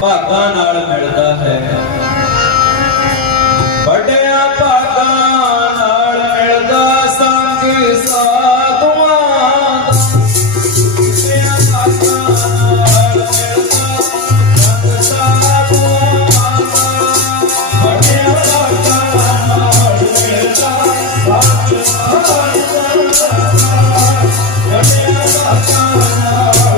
ਭਾਗਾਂ ਨਾਲ ਮਿਲਦਾ ਹੈ ਵੱਡਿਆਂ ਭਾਗਾਂ ਨਾਲ ਮਿਲਦਾ ਸੰਗ ਸਾਧੂਆਂ ਦਾ ਵੱਡਿਆਂ ਭਾਗਾਂ ਨਾਲ ਮਿਲਦਾ ਸੰਗ ਸਾਧੂਆਂ ਦਾ ਵੱਡਿਆਂ ਭਾਗਾਂ ਨਾਲ ਮਿਲਦਾ ਸੰਗ ਸਾਧੂਆਂ ਦਾ ਵੱਡਿਆਂ ਭਾਗਾਂ ਨਾਲ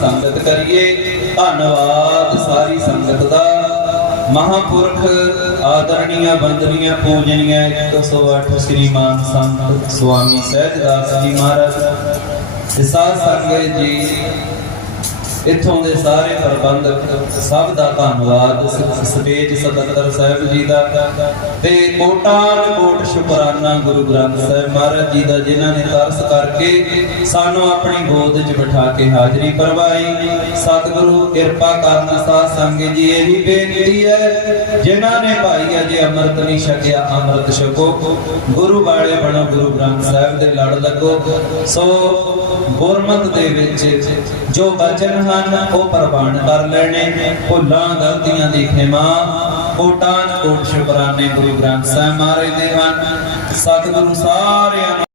ਸੰਗਤ ਕਰੀਏ ਧੰਨਵਾਦ ਸਾਰੀ ਸੰਗਤ ਦਾ ਮਹਾਪੁਰਖ ਆਦਰਣੀਆ ਬੰਦਨੀਆ ਪੂਜਨੀਆ 108 ਸ੍ਰੀ ਮਾਨ ਸੰਤ ਸੁਆਮੀ ਸਹਿਜਦਾਸ ਜੀ ਮਹਾਰਾਜ, ਤੇ ਸਾਧ ਸੰਗਤ ਜੀ ਇੱਥੋਂ ਦੇ ਸਾਰੇ ਪ੍ਰਬੰਧਕ ਸਭ ਦਾ ਧੰਨਵਾਦ ਸਟੇਜ 77 ਸਾਹਿਬ ਜੀ ਦਾ। ਤੇ ਕੋਟਾਨ ਕੋਟ ਸ਼ੁਕਰਾਨਾ ਗੁਰੂ ਗ੍ਰੰਥ ਸਾਹਿਬ ਮਹਾਰਾਜ ਜੀ ਦਾ, ਜਿਨ੍ਹਾਂ ਨੇ ਤਰਸ ਕਰਕੇ ਸਾਨੂੰ ਆਪਣੀ ਗੋਦ 'ਚ ਬਿਠਾ ਕੇ ਹਾਜ਼ਰੀ ਭਰਵਾਈ। ਸਤਿਗੁਰੂ ਕਿਰਪਾ ਕਰਨ ਸਾਧ ਸੰਗਤ ਜੀ, ਇਹ ਵੀ ਬੇਨਤੀ ਹੈ, ਜਿਨ੍ਹਾਂ ਨੇ ਭਾਈ ਅਜੇ ਅੰਮ੍ਰਿਤ ਨਹੀਂ ਛਕਿਆ, ਅੰਮ੍ਰਿਤ ਛਕੋ। ਗੁਰੂ ਵਾਲੇ ਬਣੋ, ਗੁਰੂ ਗ੍ਰੰਥ ਸਾਹਿਬ ਦੇ ਲੜ ਲੱਗੋ। ਸੋ ਗੁਰਮਤ ਦੇ ਵਿੱਚ ਜੋ ਬਚਨ ਹਨ ਉਹ ਪ੍ਰਵਾਨ ਕਰ ਲੈਣੇ, ਭੁੱਲਾਂ, ਗਲਤੀਆਂ ਦੀ ਖਿਮਾ। ਕੋਟਾਨ ਕੋਟ ਸ਼ੁਕਰਾਨੇ ਗੁਰੂ ਗ੍ਰੰਥ ਸਾਹਿਬ ਮਹਾਰਾਜ ਦੇ ਹਨ। ਸਤਿਗੁਰੂ ਸਾਰਿਆਂ